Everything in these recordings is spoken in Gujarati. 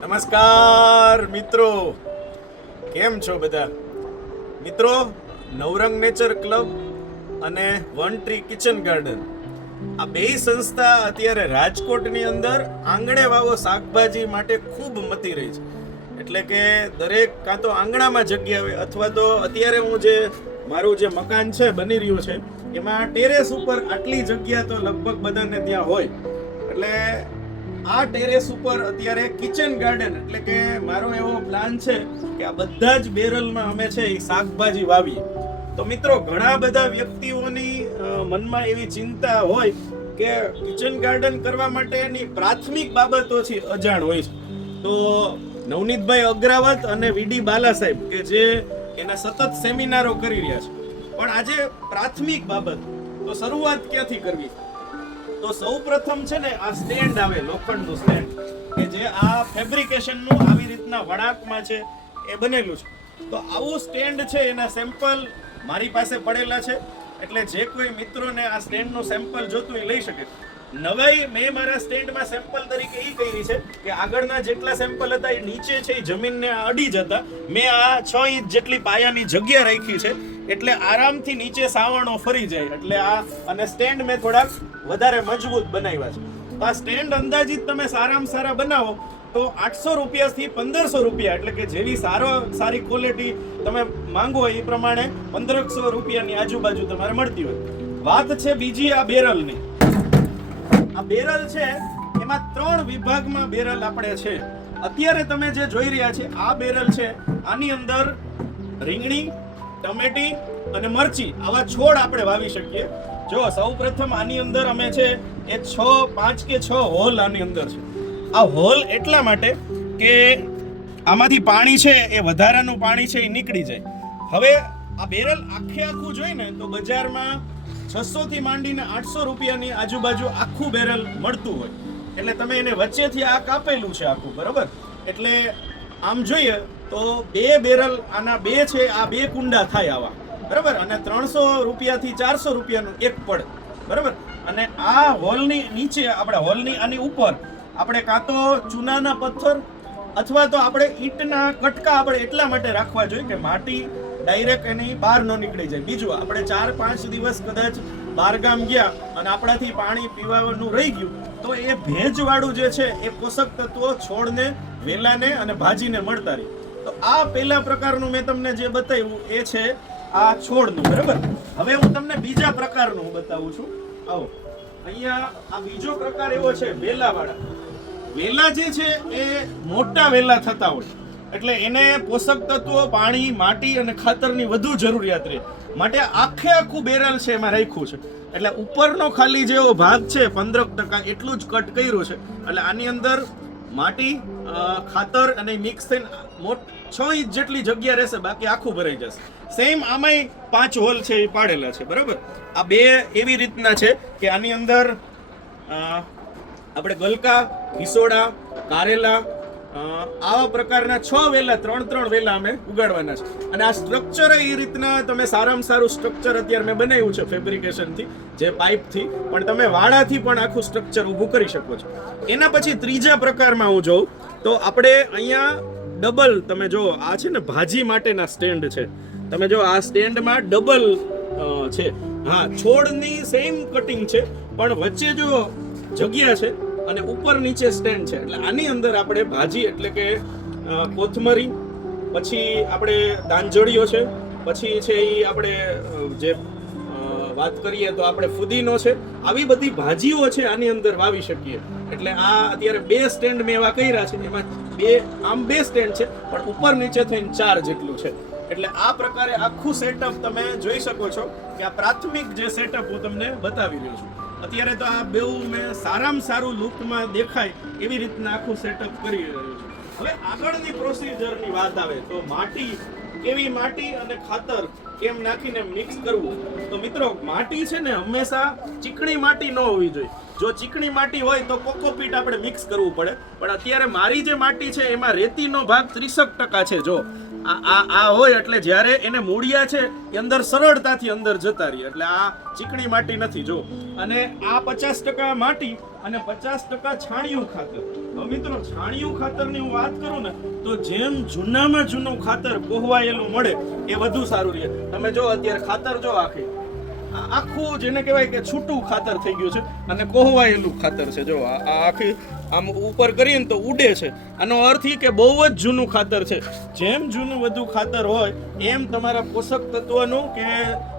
નમસ્કાર, મિત્રો. કેમ છો બધા? મિત્રો, નવરંગ નેચર ક્લબ અને વન ટ્રી કિચન ગાર્ડન. આ બે સંસ્થા અત્યારે રાજકોટની અંદર આંગણે વાવો શાકભાજી માટે ખૂબ મતી રહી છે. એટલે કે દરેક કાં તો આંગણામાં જગ્યા હોય અથવા તો અત્યારે હું જે મારું જે મકાન છે, બની રહ્યું છે, એમાં ટેરેસ ઉપર આટલી જગ્યા તો લગભગ બધાને ત્યાં હોય. એટલે આ ટેરેસ ઉપર અત્યારે કિચન ગાર્ડન એટલે કે મારો એવો પ્લાન છે કે આ બધા જ બેરલમાં અમે છે એ શાકભાજી વાવીએ. તો મિત્રો, ઘણા બધા વ્યક્તિઓની મનમાં એવી ચિંતા હોય કે કિચન ગાર્ડન કરવા માટેની પ્રાથમિક બાબતોથી અજાણ હોય છે. તો નવનીતભાઈ અગ્રાવત અને વીડી બાલા સાહેબ કે જે એના સતત સેમિનારો કરી રહ્યા છે. પણ આજે પ્રાથમિક બાબત, તો શરૂઆત ક્યાંથી કરવી? તો સૌ પ્રથમ છે ને આ સ્ટેન્ડ આવે, લોખંડનું સ્ટેન્ડ, કે જે આ ફેબ્રિકેશનનું આવી રીતના વળાંકમાં છે, એ બનેલું છે. તો આવું સ્ટેન્ડ છે, એના સેમ્પલ મારી પાસે પડેલા છે, એટલે જે કોઈ મિત્રોને આ સ્ટેન્ડનું સેમ્પલ જોતું એ લઈ શકે. નવાઈ મેં મારા સ્ટેન્ડમાં સેમ્પલ તરીકે એ કરી છે કે આગળના જેટલા સેમ્પલ હતા એ નીચે છે, એ જમીનને અડી જતા. મેં આ છ ઇંચ જેટલી પાયાની જગ્યા રાખી છે એટલે આરામથી નીચે સાવરણો ફરી જાય. એટલે આ, અને સ્ટેન્ડ મેં થોડાક વધારે મજબૂત બનાવ્યા છે. આ સ્ટેન્ડ અંદાજિત તમે સારામાં સારા બનાવો, તો આઠસો રૂપિયાથી પંદરસો રૂપિયા, એટલે કે જેવી સારો, સારી ક્વોલિટી તમે માંગો એ પ્રમાણે પંદરસો રૂપિયાની આજુબાજુ તમારે મળતી હોય. વાત છે બીજી આ બેરલની. આ બેરલ છે, એમાં ત્રણ વિભાગમાં બેરલ આપણે છે. અત્યારે તમે જે જોઈ રહ્યા છે, આ બેરલ છે, આની અંદર રીંગણી ટમેટી અને મરચી, આવા છોડ આપણે વાવી શકીએ. જો સૌ પ્રથમ આની અંદર અમે છે, એ છ, પાંચ કે છ હોલ આની અંદર છે. આ હોલ એટલા માટે કે આમાંથી પાણી છે, એ વધારાનું પાણી છે, એ નીકળી જાય. હવે આ બેરલ આખે આખું જોઈ ને, તો બજારમાં છસો થી માંડીને આઠસો રૂપિયાની આજુબાજુ આખું બેરલ મળતું હોય. એટલે તમે એને વચ્ચેથી આ કાપેલું છે આખું, બરોબર? એટલે આમ જોઈએ તો બે બેરલ, આના બે છે, આ બે કુંડા થાય આવા. બરાબર? અને ત્રણસો રૂપિયાથી ચારસો રૂપિયાનું એક પડ. બરાબર? અને આ હોલની નીચે, આપણે હોલની આની ઉપર, આપણે કાં તો ચૂનાના પથ્થર અથવા તો આપણે ઈંટના કટકા આપણે એટલા માટે રાખવા જોઈએ કે માટી ડાયરેક્ટ એની બહાર ન નીકળી જાય. બીજું, આપણે ચાર પાંચ દિવસ કદાચ બહારગામ ગયા અને આપણાથી પાણી પીવાનું રહી ગયું, તો એ ભેજવાળું જે છે, એ પોષક તત્વો છોડને, વેલાને અને ભાજીને મળતા રહે. તો આ પહેલા પ્રકારનું મેં તમને જે બતાવ્યું એ છે આ છોડનું, બરાબર? હવે હું તમને બીજા પ્રકારનું બતાવું છું. આવો. અહીંયા આ બીજો પ્રકાર એવો છે, વેલાવાળા. વેલા જે છે એ મોટા વેલા થતા હોય. એટલે એને પોષક તત્વો, પાણી, માટી અને ખાતરની વધુ જરૂરિયાત રહે. માટે આખે આખું બેરલ છે એમાં રાખ્યું છે. એટલે ઉપરનો ખાલી જેવો ભાગ છે, પંદર ટકા એટલું જ કટ કર્યું છે. એટલે આની અંદર માટી ખાતર અને મિક્સ થઈને મોટ છ ઇંચ જેટલી જગ્યા રહેશે, બાકી આખું ભરાઈ જશે. સેમ આમાંય પાંચ હોલ છે એ પાડેલા છે, બરાબર? આ બે એવી રીતના છે કે આની અંદર આપણે ગલકા, હિસોડા, કારેલા આવા પ્રકારના છ વેલા, ત્રણ ત્રણ વેલા અમે ઉગાડવાના છે. અને આ સ્ટ્રક્ચર એ રીતના તમે સારામાં સારું સ્ટ્રક્ચર અત્યારે મેં બનાવ્યું છે ફેબ્રિકેશનથી જે પાઇપથી પણ તમે વાડાથી પણ આખું સ્ટ્રક્ચર ઊભું કરી શકો છો. એના પછી ત્રીજા પ્રકારમાં હું જોઉં, તો આપણે અહીંયા ડબલ તમે જો, આ છે ને ભાજી માટેના સ્ટેન્ડ છે. તમે જો, આ સ્ટેન્ડમાં ડબલ છે. હા, છોડની સેમ કટિંગ છે, પણ વચ્ચે જો જગ્યા છે અને ઉપર નીચે સ્ટેન્ડ છે. એટલે આની અંદર આપણે ભાજી એટલે કે કોથમરી, પછી આપણે દાંજળીઓ છે, પછી છે એ આપણે જે વાત કરીએ તો આપણે ફુદીનો છે. આવી બધી ભાજીઓ છે આની અંદર વાવી શકીએ. એટલે આ અત્યારે બે સ્ટેન્ડ મેં એવા કર્યા છે, એમાં બે, આમ બે સ્ટેન્ડ છે, પણ ઉપર નીચે થઈને ચાર જેટલું છે. એટલે આ પ્રકારે આખું સેટઅપ તમે જોઈ શકો છો કે આ પ્રાથમિક જે સેટઅપ હું તમને બતાવી રહ્યો છું. અત્યારે તો આ બેઉ મેં સારામાં સારું લુકમાં દેખાય એવી રીતના આખું સેટઅપ કરી રહ્યો છું. હવે આગળની પ્રોસિજરની વાત આવે તો માટી કેવી માટી અને ખાતર કેમ નાખીને મિક્સ કરવું? તો મિત્રો, માટી છે ને હંમેશા ચીકણી માટી ન હોવી જોઈએ. જો ચીકણી માટી હોય તો કોકોપીટ આપણે મિક્સ કરવું પડે. પણ અત્યારે મારી જે માટી છે, એમાં રેતીનો ભાગ ત્રીસક ટકા છે. જો, આ આ આ હોય એટલે જ્યારે એને મૂળિયા છે, એ અંદર સરળતાથી અંદર જતા રહે. એટલે આ ચીકણી માટી નથી. જો, અને આ પચાસ ટકા માટી અને પચાસ ટકા છાણિયું ખાતર. મિત્રો, છાણિયું ખાતરની હું વાત કરું ને, તો જેમ જૂનામાં જૂનું ખાતર કોહવાયેલું મળે, એ વધુ સારું રહે. તમે જો અત્યારે ખાતર જો આખી આખું જેને કહેવાય કે છૂટું ખાતર થઈ ગયું છે, અને કોહવાયેલું ખાતર છે, જો આ આખી આમ ઉપર કરીએ ને તો ઉડે છે. આનો અર્થ એ કે બહુ જ જૂનું ખાતર છે. જેમ જૂનું વધુ ખાતર હોય, એમ તમારા પોષક તત્વનું કે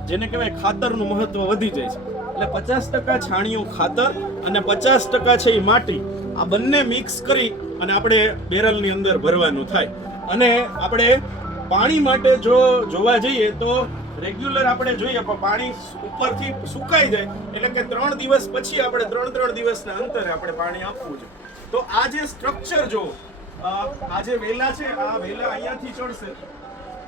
જેને કહેવાય ખાતરનું મહત્વ વધી જાય છે. એટલે પચાસ ટકા છાણિયું ખાતર અને પચાસ ટકા છે એ માટી. આ બંને મિક્સ કરી અને આપણે બેરલની અંદર ભરવાનું થાય. અને આપણે પાણી માટે જો જોવા જઈએ તો રેગ્યુલર આપણે જોઈએ પણ પાણી ઉપરથી સુકાઈ જાય, એટલે કે ત્રણ દિવસ પછી આપણે ત્રણ ત્રણ દિવસના અંતરે આપણે પાણી આપવું છે. તો આ જે સ્ટ્રક્ચર જો આ જે વેલા છે, આ વેલા અહીંયાથી ચડશે.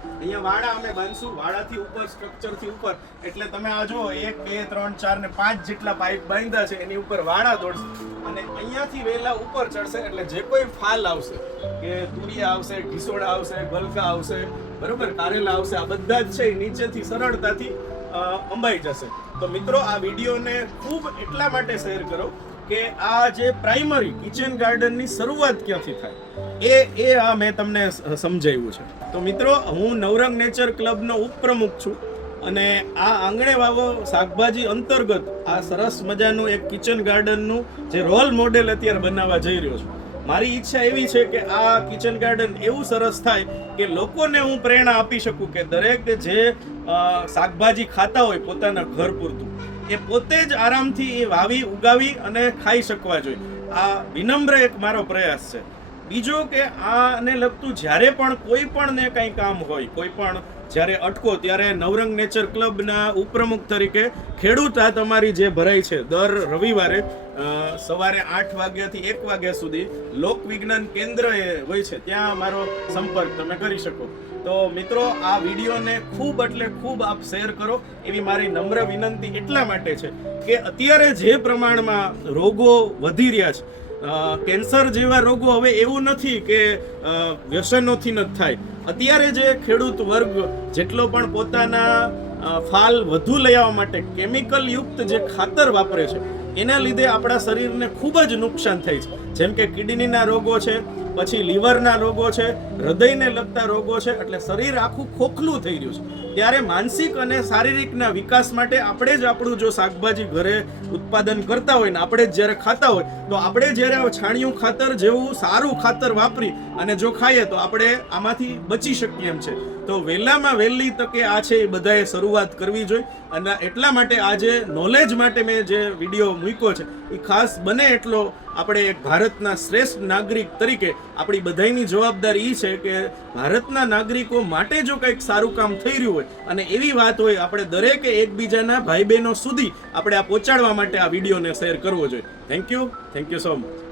અહીંયા વાડા અમે બાંધશું વાડાથી ઉપર સ્ટ્રક્ચરથી ઉપર. એટલે તમે આ જુઓ, એક, બે, ત્રણ, ચાર ને પાંચ જેટલા પાઇપ બાંધ્યા છે, એની ઉપર વાડા દોડશે. અને અહીંયાથી વહેલા ઉપર ચડશે, એટલે જે કોઈ ફાલ આવશે, કે તુરિયા આવશે ઢીસોડા આવશે, ગલકા આવશે, બરોબર, કારેલા આવશે, આ બધા જ છે નીચેથી, સરળતાથી અંબાઈ જશે. તો મિત્રો, આ વિડીયોને ખૂબ એટલા માટે શેર કરો કે આ જે પ્રાઇમરી કિચન ગાર્ડનની શરૂઆત ક્યાંથી થાય? એ એ આ મેં તમને સમજાવ્યું છે. તો મિત્રો, હું નવરંગ નેચર ક્લબનો ઉપપ્રમુખ છું અને આ આંગણે વાવો શાકભાજી અંતર્ગત આ સરસ મજાનું એક કિચન ગાર્ડનનું જે રોલ મોડેલ અત્યારે બનાવવા જઈ રહ્યો છું. મારી ઈચ્છા એવી છે કે આ કિચન ગાર્ડન એવું સરસ થાય કે લોકોને હું પ્રેરણા આપી શકું કે દરેક જે શાકભાજી ખાતા હોય પોતાના ઘર પૂરતું. એ પોતે જ આરામથી એ વાવી, ઉગાવી અને ખાઈ શકવા જોઈએ. આ વિનમ્ર એક મારો પ્રયાસ છે. બીજો કે આને લગતું જ્યારે પણ કોઈ પણ ને કંઈ કામ હોય, કોઈ પણ જ્યારે અટકો, ત્યારે નવરંગ નેચર ક્લબના ઉપપ્રમુખ તરીકે ખેડૂત આ તમારી જે ભરાઈ છે દર રવિવારે સવારે આઠ વાગ્યાથી એક વાગ્યા સુધી લોક વિજ્ઞાન કેન્દ્ર એ હોય છે. ત્યાં મારો સંપર્ક તમે કરી શકો. તો મિત્રો, આ વિડીયોને ખૂબ એટલે ખૂબ આપ શેર કરો. એવી મારી નમ્ર વિનંતી એટલા માટે છે કે અત્યારે જે પ્રમાણમાં રોગો વધી રહ્યા છે કેન્સર જેવા રોગો હવે એવું નથી કે વ્યસનોથી ન થાય. અત્યારે જે ખેડૂત વર્ગ જેટલો પણ પોતાના ફાલ વધુ લઈ આવવા માટે કેમિકલ યુક્ત જે ખાતર વાપરે છે, એના લીધે આપણા શરીરને ખૂબ જ નુકસાન થાય છે. જેમ કે કિડનીના રોગો છે પછી લીવરના રોગો છે, હૃદયને લગતા રોગો છે, એટલે શરીર આખું ખોખલું થઈ રહ્યું છે. ત્યારે માનસિક અને શારીરિકના વિકાસ માટે આપણે જ આપણું જો શાકભાજી ઘરે ઉત્પાદન કરતા હોય ને આપણે જ જ્યારે ખાતા હોય, તો આપણે જ્યારે છાણિયું ખાતર જેવું સારું ખાતર વાપરી અને જો ખાઈએ તો આપણે આમાંથી બચી શકીએ એમ છે. તો વહેલામાં વહેલી તકે આ છે એ બધાએ શરૂઆત કરવી જોઈએ. અને એટલા માટે આજે નોલેજ માટે મેં જે વીડિયો મૂક્યો છે, એ ખાસ બને એટલો આપણે એક ભારતના શ્રેષ્ઠ નાગરિક તરીકે આપણી બધાની જવાબદારી એ છે કે ભારતના નાગરિકો માટે જો કંઈક સારું કામ થઈ રહ્યું હોય, અને એવી વાત હોય આપણે દરેકે એકબીજાના ભાઈ બહેનો સુધી આપણે આ પહોંચાડવા માટે આ વિડીયોને શેર કરવો જોઈએ. Thank you thank you so much